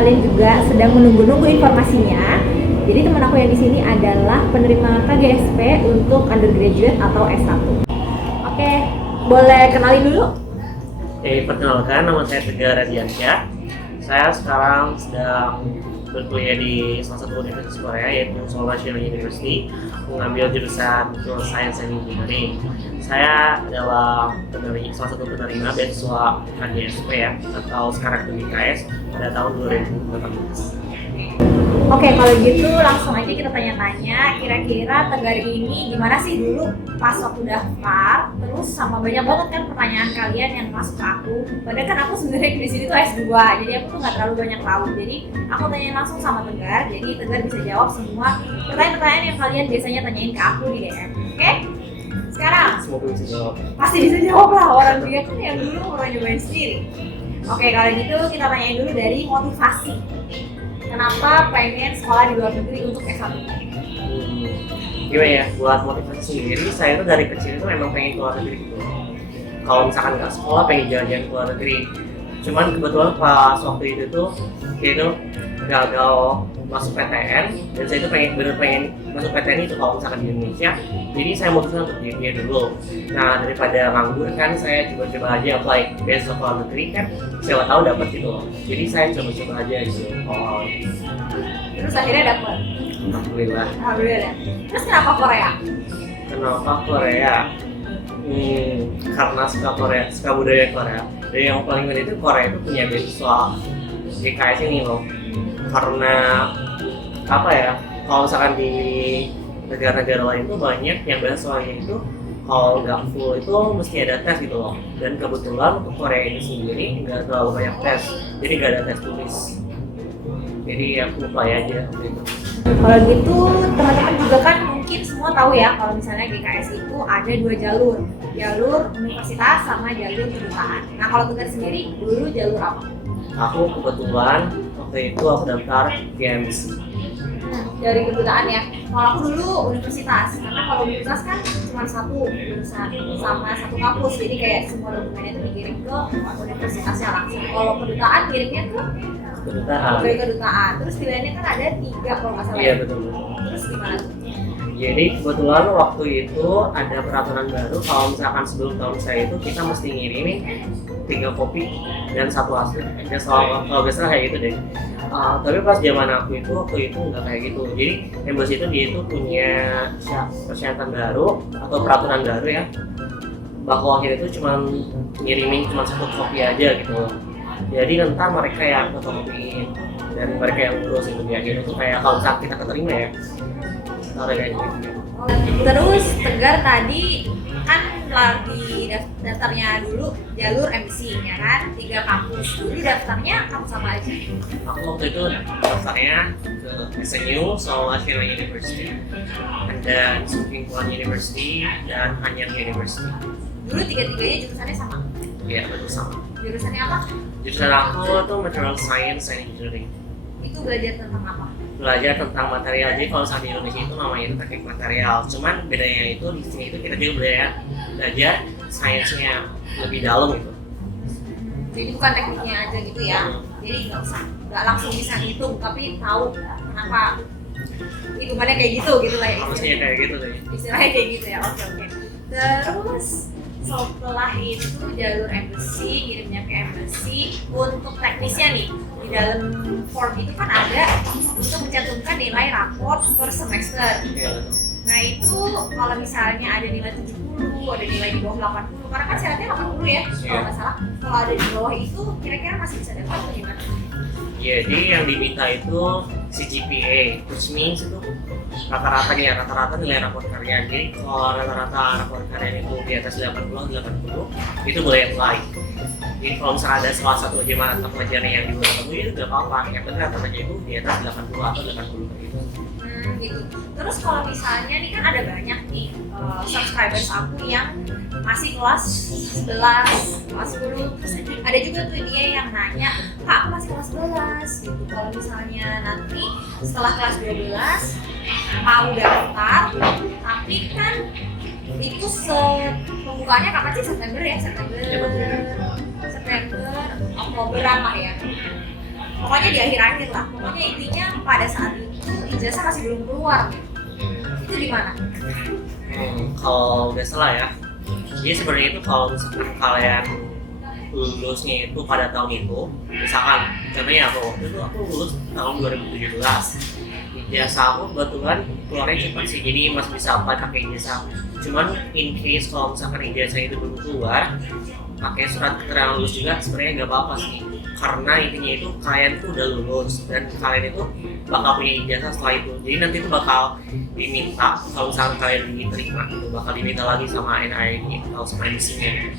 kalian juga sedang menunggu-nunggu informasinya. Jadi teman aku yang di sini adalah penerima KGSP untuk undergraduate atau S1. Oke, boleh kenalin dulu? Perkenalkan, nama saya Tegar Radiansyah. Saya sekarang sedang berkuliah di salah satu universitas Korea, yaitu Seoul National University, mengambil jurusan Social Science and Engineering. Saya adalah salah satu penerima beasiswa KGSP ya, atau sekarang BKS pada tahun 2018. Oke, kalau gitu langsung aja kita tanya-tanya. Kira-kira Tegar ini gimana sih dulu pas waktu daftar? Terus sama banyak banget kan pertanyaan kalian yang masuk ke aku. Padahal kan aku sebenarnya di sini tuh S2, jadi aku tuh nggak terlalu banyak tahu. Jadi aku tanya langsung sama Tegar. Jadi Tegar bisa jawab semua pertanyaan-pertanyaan yang kalian biasanya tanyain ke aku di DM. Oke? Sekarang Semoga bisa jawab. pasti bisa jawab lah, orang dia kan yang dulu pernah nyobain sendiri. Oke, kalau gitu kita tanyain dulu dari motivasi. Kenapa pengen sekolah di luar negeri untuk S1? Gimana ya, buat motivasi sendiri, saya tuh dari kecil itu memang pengen keluar negeri gitu. Kalau misalkan nggak sekolah, pengen jalan-jalan keluar negeri. Cuman kebetulan pas waktu itu tuh, itu gagal masuk PTN, dan saya tuh pengen masuk PTN itu kalau misalkan di Indonesia. Jadi saya memutuskan untuk dia dulu. Nah, daripada nganggur kan, saya coba-coba aja apply beasiswa ke luar negeri kan, siapa tahu dapat gitu loh. Jadi saya coba-coba aja gitu. Oh, Terus akhirnya dapet. alhamdulillah. Alhamdulillah. Terus kenapa Korea? Kenapa Korea? Karena suka Korea, suka budaya Korea. Dan yang paling penting itu Korea itu punya beasiswa GKS ini loh. Karena apa ya? Kalau misalkan di negara-negara lain tuh banyak yang beasiswanya itu kalau nggak full itu mesti ada tes gitu loh. Dan kebetulan untuk Korea ini sendiri nggak terlalu banyak tes, jadi nggak ada tes tulis. Jadi aku apply aja gitu. Kalau gitu teman-teman juga kan mungkin semua tahu ya kalau misalnya GKS itu ada dua jalur universitas sama jalur kedutaan. Nah kalau Tegar sendiri dulu jalur apa? Aku kebetulan waktu itu aku daftar GMC. Dari kedutaan ya. Kalau aku dulu universitas, karena kalau universitas kan cuma satu jurusan sama satu kampus, jadi kayak semua dokumennya itu dikirim ke universitasnya langsung. Kalau kedutaan kirimnya ke kedutaan. Terus pilihannya kan ada 3 kalau nggak salah. Iya betul. Terus gimana tuh? Jadi kebetulan waktu itu ada peraturan baru kalau misalkan sebelum tahun saya itu kita mesti ngirimin 3 kopi dan 1 hasil. Ya kalau nggak salah kayak gitu deh. Tapi pas zaman aku itu waktu itu nggak kayak gitu. Jadi embassy itu dia itu punya persyaratan baru atau peraturan baru ya, bahwa kita itu cuma ngirimin cuma 1 kopi aja gitu. Jadi ntar mereka yang fotokopiin dan mereka yang ngurus itu ya gitu tuh kayak kalau misalkan kita keterima ya. Kayak gitu. Terus Tegar tadi kan lagi daftarnya dulu jalur MC ya kan, 3 kampus. Dulu daftarnya kampus apa aja? Aku waktu itu daftarnya ke SNU, Seoul National University, dan Sungkyung University, dan Hanyang University. Dulu 3-tiganya jurusannya sama? Iya, betul sama. Jurusannya apa? Jurusan aku tuh Material Science and Engineering. Itu belajar tentang apa? Belajar tentang material, jadi kalau saat di Indonesia itu namanya itu teknik material. Cuman bedanya itu di sini itu kita juga belajar sainsnya lebih dalam gitu. Jadi bukan tekniknya aja gitu ya. Jadi nggak langsung bisa ngitung, tapi tahu kenapa hitungannya kayak gitu lah ya. Harusnya kayak gitu deh. Istilahnya kayak gitu ya. Oke. Terus setelah itu jalur embassy, kirimnya ke embassy. Untuk teknisnya nih, di dalam form itu kan ada untuk mencantumkan nilai raport per semester. Nah itu kalau misalnya ada nilai 70, ada nilai di bawah 80, karena kan syaratnya 80 ya kalau nggak salah. Kalau ada di bawah itu kira-kira masih bisa dapat atau gimana? Jadi yang diminta itu CGPA, which means itu rata-rata nilai raport karya. Jadi kalau rata-rata raport karya itu di atas 80 itu boleh apply. Jadi kalau misalnya ada salah satu aja mata pelajaran yang di bawah 80 itu nggak apa-apa. Yang penting rata-ratanya itu di atas 80 atau 80 gitu. Gitu. Terus kalau misalnya nih kan ada banyak nih subscribers aku yang masih kelas 11, kelas 10, terus ada juga tuh dia yang nanya, Kak aku masih kelas 11 gitu. Kalau misalnya nanti setelah kelas 12 mau daftar, tapi kan itu pembukaannya kapan sih? September ya? September, Oktoberan lah ya. pokoknya di akhir-akhir lah, pokoknya intinya pada saat itu ijazah masih belum keluar. Itu gimana? Kalau nggak salah ya, jadi sebenarnya itu kalau misalkan kalian lulusnya itu pada tahun itu, misalkan contohnya waktu itu aku lulus tahun 2017, ijazah aku kebetulan keluarnya cepat sih, jadi masih bisa apply pakai ijazah. Cuman in case kalau misalkan ijazah itu belum keluar, pakai surat keterangan lulus juga sebenarnya nggak apa-apa sih, karena intinya itu kalian tuh udah lulus dan kalian itu bakal punya ijazah setelah itu. Jadi nanti itu bakal diminta kalau misalkan kalian diterima itu bakal diminta lagi sama NII atau sama MC-nya.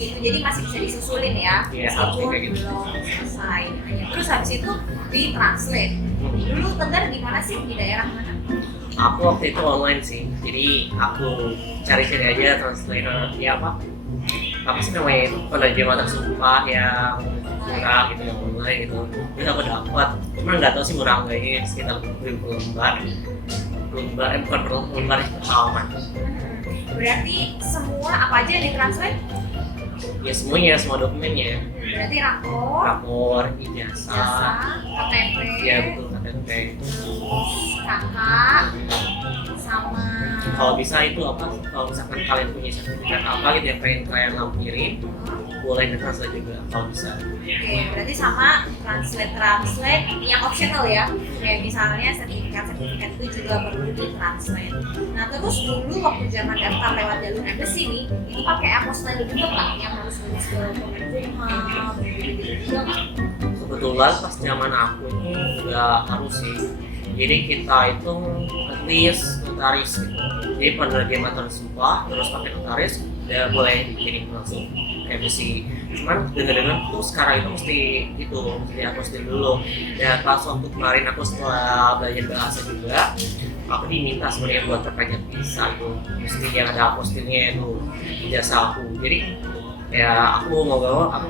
Gitu, jadi masih bisa disusulin ya, Iya, meskipun kayak gitu. belum selesai. Terus habis itu ditranslate. Dulu Tegar gimana sih, di daerah mana? Aku waktu itu online sih, jadi aku cari-cari aja translator ya apa sih namanya itu, penerjemah tersumpah yang murah gitu, yang online gitu. Terus aku dapat, cuman nggak tahu sih murah enggaknya, sekitar 1000 lembar, bukan per lembar, itu halaman. Berarti semua apa aja yang ditranslate? Ya semuanya, semua dokumennya, Berarti rapor, ijazah, jasa, KTP, ya betul KTP. kakak, sama Kalau bisa itu kalau misalkan kalian punya sertifikat apa gitu yang pengen kalian lampirin, boleh ditranslate juga kalau bisa. Oke, berarti sama translate yang optional ya. Kayak misalnya sertifikat itu juga perlu ditranslate. Nah terus dulu waktu zaman daftar lewat jalur embassy nih, itu pakai apostille juga nggak yang harus nulis ke Kemenkumham gitu juga nggak? Kebetulan pas zaman aku ini nggak harus sih. Jadi kita itu at least notaris gitu. Jadi penerjemah tersumpah terus pakai notaris, ya boleh dikirim langsung ke embassy. Cuman dengar-dengar tuh sekarang itu mesti apostille dulu. Dan pas waktu kemarin aku setelah belajar bahasa juga, aku diminta sebenarnya buat perpanjang visa tuh, mesti yang ada apostille-nya itu jasa aku. Jadi ya aku mau bawa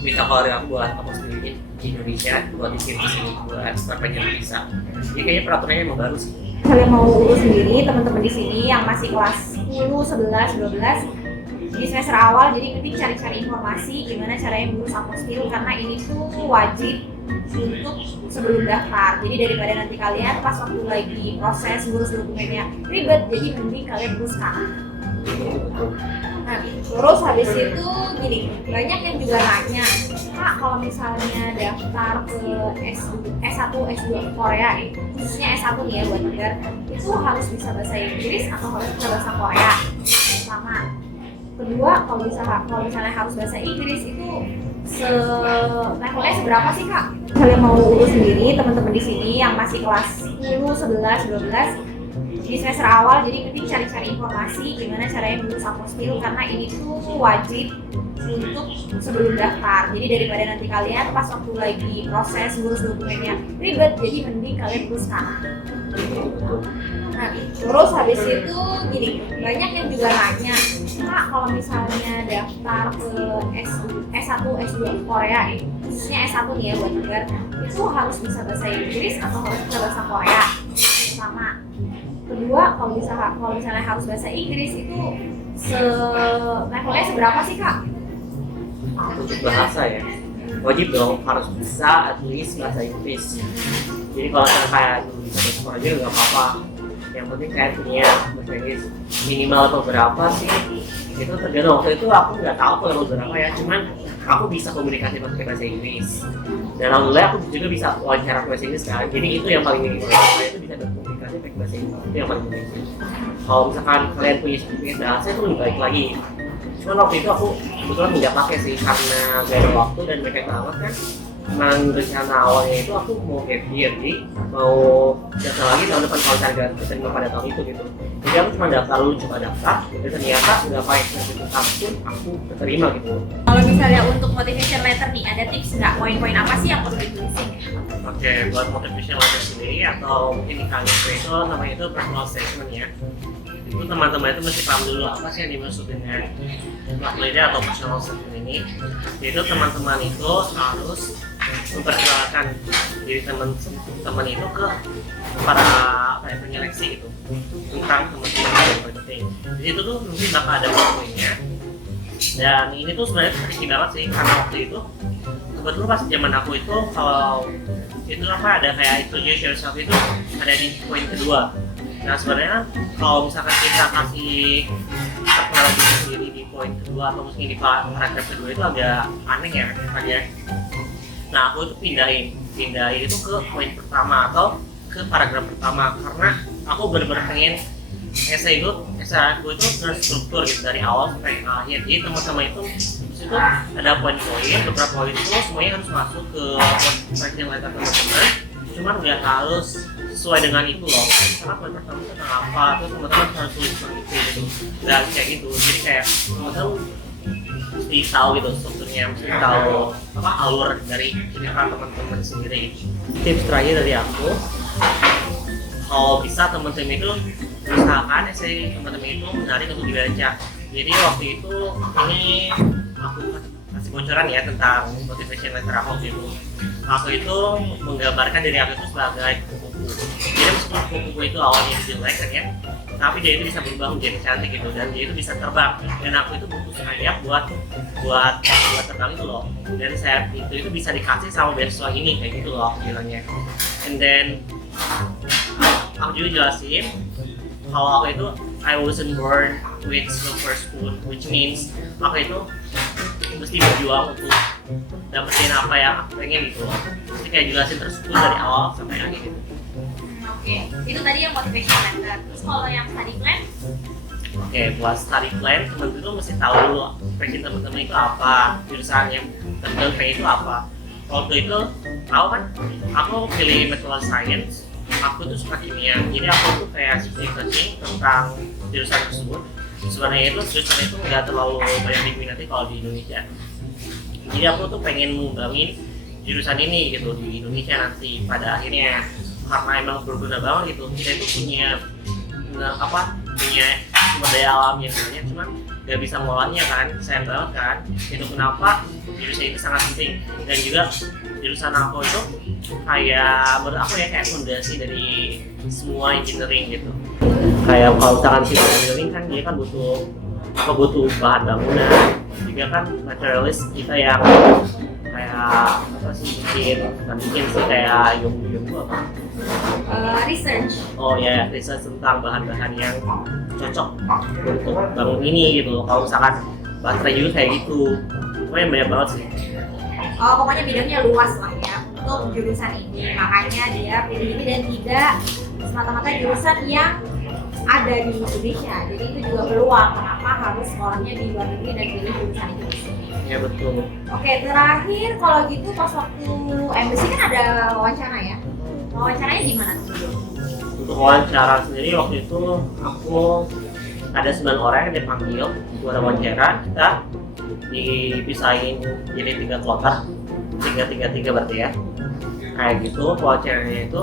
minta keluarga aku buat apostille di Indonesia buat dikirim ke sini buat perpanjang visa. Jadi kayaknya peraturannya emang baru sih. Kalian mau urus sendiri, teman-teman di sini yang masih kelas 10, 11, 12 di semester awal, jadi penting cari-cari informasi gimana caranya mengurus apostille karena ini tuh wajib untuk sebelum daftar. Jadi daripada nanti kalian pas waktu lagi proses ngurus dokumennya ribet, jadi mending kalian urus sekarang. Nah, terus habis itu gini, banyak yang juga nanya, Kak kalau misalnya daftar ke S1, S2 ke Korea, khususnya S1 nih ya buat Tegar, itu harus bisa bahasa Inggris atau harus bisa bahasa Korea? Pertama. Kedua, kalau misalnya harus bahasa Inggris itu levelnya seberapa sih Kak? Kalian mau urus sendiri, teman-teman di sini yang masih kelas 10, 11, 12 di semester awal, jadi penting cari-cari informasi gimana caranya mengurus apostille karena ini tuh wajib untuk sebelum daftar. Jadi daripada nanti kalian pas waktu lagi proses ngurus dokumennya ribet, jadi mending kalian urus sekarang. Nah, terus habis itu gini, banyak yang juga nanya, Kak kalau misalnya daftar ke S1, S2 ke Korea, khususnya S1 nih ya buat Tegar, itu harus bisa bahasa Inggris atau harus bisa bahasa Korea? Pertama. Kedua, kalau misalnya harus bahasa Inggris itu levelnya seberapa sih Kak? Untuk bahasa ya, wajib dong harus bisa at least bahasa Inggris. Jadi kalau kayak bisa bahasa Korea juga nggak apa-apa. Yang penting kayak punya bahasa Inggris minimal atau berapa sih? Itu tergantung. Waktu itu aku nggak tahu level berapa ya, cuman aku bisa komunikasi pakai bahasa Inggris. Dan alhamdulillah aku juga bisa wawancara bahasa Inggris kan. Jadi itu yang paling penting. Saya itu bisa berkomunikasi pakai bahasa Inggris. Itu yang paling penting. Kalau misalkan kalian punya sertifikat bahasa itu lebih baik lagi. Cuman waktu itu aku kebetulan nggak pakai sih karena gak ada waktu dan mereka banget kan. Memang rencana awalnya itu aku mau gap year, jadi mau daftar lagi tahun depan kalau saya keterima pada tahun itu gitu. Jadi aku cuma daftar dulu, coba daftar, dan ternyata nggak pakai sertifikat pun aku keterima gitu. Kalau misalnya untuk motivation letter nih, ada tips nggak, poin-poin apa sih yang perlu ditulisin? Oke, buat motivation letter sendiri atau mungkin di kalian itu namanya itu personal statement ya. Itu teman-teman itu mesti paham dulu apa sih yang dimaksud dengan letter atau personal statement ini. Yaitu teman-teman itu harus memperkenalkan diri teman-teman itu ke para penyeleksi gitu tentang teman-teman yang penting. Jadi itu tuh mungkin bakal ada poinnya. Dan ini tuh sebenarnya tricky banget sih karena waktu itu kebetulan pas zaman aku itu kalau itu apa ada kayak introduce yourself itu ada di poin kedua. Nah sebenarnya kalau misalkan kita kasih perkenalan diri sendiri di poin kedua atau mungkin di paragraf kedua itu agak aneh ya aja. Nah aku itu pindahin itu ke poin pertama atau ke paragraf pertama karena aku benar-benar pengen essay aku itu terstruktur gitu dari awal sampai akhir. Jadi teman-teman itu disitu ada poin-poin, beberapa poin itu semuanya harus masuk ke writing letter teman-teman. Cuman nggak harus sesuai dengan itu loh. Karena poin pertama itu tentang apa, terus teman-teman harus tulis seperti itu gitu. Dan kayak gitu. Jadi kayak teman-teman mesti tahu gitu strukturnya, mesti tahu apa alur dari cerita teman-teman sendiri. Tips terakhir dari aku, kalau bisa teman-teman itu usahakan essay teman-teman itu menarik untuk dibaca. Jadi waktu itu ini aku kasih bocoran ya tentang motivation letter aku waktu itu. Aku itu menggambarkan diri aku itu sebagai kupu-kupu. Jadi meskipun kupu-kupu itu awalnya jelek kan ya, tapi dia itu bisa berubah menjadi cantik gitu dan dia itu bisa terbang. Dan aku itu butuh sayap buat terbang itu loh. Dan sayap itu bisa dikasih sama beasiswa ini kayak gitu loh bilangnya. And then aku juga jelasin kalau aku itu I wasn't born with silver spoon, which means aku itu mesti berjuang untuk dapetin apa yang aku pengen gitu loh. Jadi kayak jelasin terus dari awal sampai akhir gitu. Oke, itu tadi yang motivation letter. Terus kalau yang study plan? Oke, buat study plan teman-teman itu mesti tahu dulu passion teman-teman itu apa, jurusannya teman-teman pengen itu apa. Waktu itu tahu kan, aku pilih methodology science. Aku tuh suka kimia, jadi aku tuh kayak searching tentang jurusan tersebut. Sebenarnya itu jurusan itu nggak terlalu banyak diminati kalau di Indonesia. Jadi aku tuh pengen ngembangin jurusan ini gitu di Indonesia nanti pada akhirnya karena emang berguna banget gitu. Kita itu punya sumber daya alam yang banyak, cuman nggak bisa ngolahnya kan, sayang banget kan. Itu kenapa jurusan itu sangat penting dan juga jurusan aku itu kayak menurut aku ya kayak fondasi dari semua engineering gitu. Kayak kalau misalkan civil engineering kan dia kan butuh bahan bangunan, juga kan materialis kita yang kayak apa sih bikin sih kayak yung apa? Research. Oh ya, research tentang bahan-bahan yang cocok untuk bangun ini gitu. Kalau misalkan baterai juga kayak gitu, pokoknya banyak banget sih. Oh, pokoknya bidangnya luas lah ya untuk jurusan ini. Makanya dia pilih ini dan tidak semata-mata jurusan yang ada di Indonesia. Jadi itu juga peluang kenapa harus sekolahnya di luar negeri dan pilih jurusan itu di sini. Ya betul. Oke, terakhir kalau gitu pas waktu embassy kan ada wawancara ya. Wawancaranya gimana tuh? Untuk wawancara sendiri waktu itu aku ada 9 orang yang dipanggil buat wawancara. Kita dipisahin jadi 3 kloter, 3 berarti ya. Kayak gitu wawancaranya itu.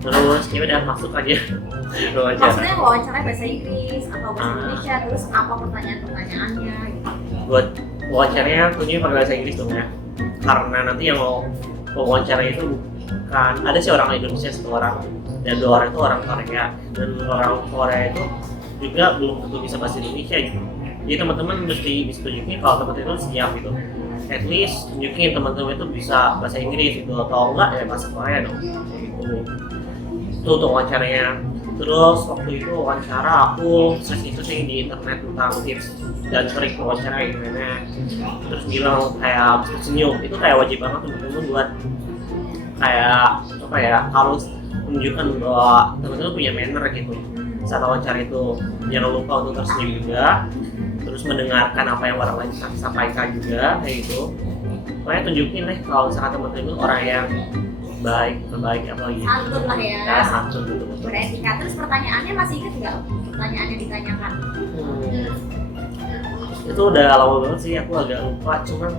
Terus ya udah masuk aja wawancara. Maksudnya wawancara bahasa Inggris atau bahasa Indonesia, terus apa pertanyaan-pertanyaannya gitu? Buat wawancaranya tentunya pakai bahasa Inggris dong ya. Karena nanti yang mau wawancara itu kan ada sih orang Indonesia 1 orang dan 2 orang itu orang Korea, dan orang Korea itu juga belum tentu bisa bahasa Indonesia gitu. Jadi teman-teman mesti tunjukin kalau teman-teman itu siap gitu. At least tunjukin teman-teman itu bisa bahasa Inggris gitu atau enggak ya bahasa Korea dong gitu. Itu untuk wawancaranya. Terus waktu itu wawancara aku searching di internet tentang tips dan trik wawancara gimana. Terus bilang kayak senyum itu kayak wajib banget teman-teman buat kayak apa ya, harus menunjukkan bahwa teman-teman punya manner gitu saat wawancara itu. Jangan lupa untuk tersenyum juga, terus mendengarkan apa yang orang lain sampaikan juga kayak gitu. Pokoknya tunjukin deh kalau misalkan teman-teman itu orang yang baik apa gitu. Santun lah ya. Ya, santun gitu. Beretika. Terus pertanyaannya masih ingat nggak? Pertanyaan yang ditanyakan? Itu udah lama banget sih, aku agak lupa. Cuman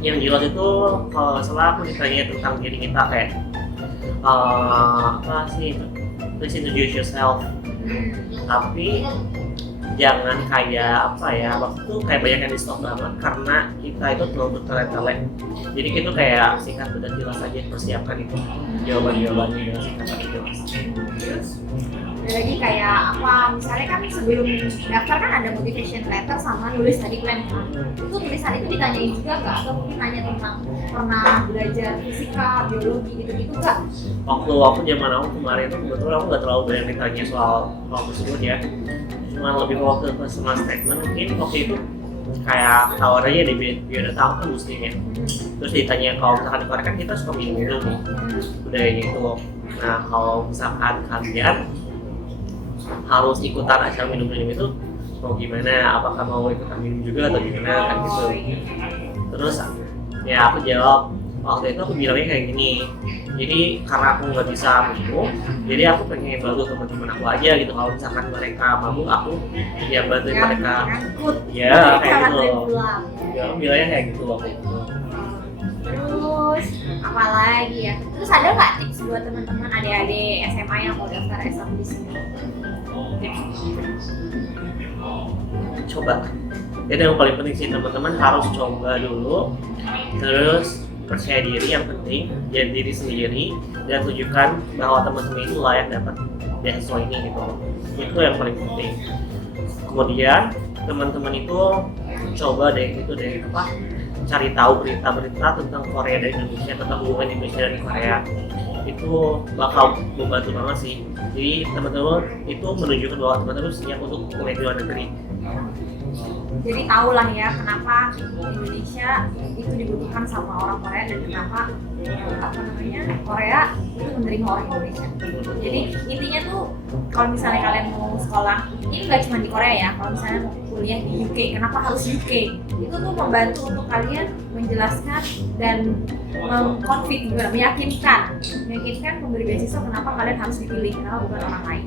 yang jelas itu kalau nggak salah aku ditanya tentang diri kita kayak apa sih, please introduce yourself. Tapi jangan kayak apa ya, waktu itu kayak banyak yang di stop banget karena kita itu terlalu bertele-tele. Jadi kita kayak singkat dan jelas aja, persiapkan itu jawaban-jawabannya dengan singkat dan jelas. Terus ada lagi kayak apa, misalnya kan sebelum daftar kan ada motivation letter sama nulis study plan kan. Itu tulisan itu ditanyain juga nggak? Atau mungkin nanya tentang pernah belajar fisika, biologi gitu-gitu nggak? Waktu aku zaman aku kemarin itu kebetulan aku nggak terlalu banyak ditanya soal hal tersebut ya. Cuma lebih fokus ke personal statement. Mungkin waktu itu kayak tawar aja deh, biar udah tahu kan muslimnya. Terus ditanya kalau misalkan di Korea kan kita suka minum dulu nih budayanya itu. Nah kalau misalkan kalian harus ikutan acara minum-minum itu mau gimana? Apakah mau ikutan minum juga atau gimana kan gitu. Terus ya aku jawab waktu itu aku bilangnya kayak gini. Jadi karena aku nggak bisa minum, jadi aku pengen bantu teman-teman aku aja gitu. Kalau misalkan mereka mabuk, aku ya bantuin mereka. Ngangkut. Ya kayak gitu. Pulang. Ya aku bilangnya kayak gitu waktu itu. Terus apa lagi ya? Terus ada nggak tips buat teman-teman adik-adik SMA yang mau daftar S1 di sini? Coba. Jadi yang paling penting sih teman-teman harus coba dulu, terus percaya diri yang penting, jadi diri sendiri dan tunjukkan bahwa teman-teman itu layak dapat beasiswa ini gitu. Itu yang paling penting. Kemudian teman-teman itu coba deh itu deh apa? Cari tahu berita-berita tentang Korea dan Indonesia, tentang hubungan Indonesia dan Korea. Itu bakal membantu banget sih. Jadi teman-teman itu menunjukkan bahwa teman-teman siap untuk kuliah di luar negeri. Jadi tahulah ya kenapa Indonesia itu dibutuhkan sama orang Korea dan kenapa Korea itu menerima orang Indonesia. Jadi intinya tuh kalau misalnya kalian mau sekolah, ini nggak cuma di Korea ya, kalau misalnya mau kuliah di UK, kenapa harus UK? Itu tuh membantu untuk kalian menjelaskan dan meyakinkan pemberi beasiswa kenapa kalian harus dipilih, kenapa bukan orang lain.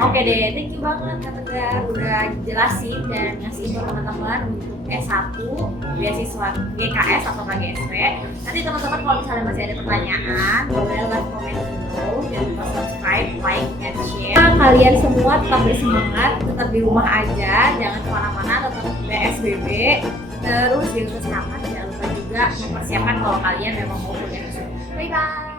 Oke deh, thank you banget Kak Tegar udah jelasin dan ngasih info teman-teman untuk S1 beasiswa GKS atau KGSP. Nanti teman-teman kalau misalnya masih ada pertanyaan, boleh like, comment dulu, jangan lupa subscribe, like, dan share. Kalian semua tetap bersemangat, tetap di rumah aja, jangan kemana-mana, tetap PSBB, terus jaga kesehatan, jangan lupa juga mempersiapkan kalau kalian memang mau kuliah. Bye bye.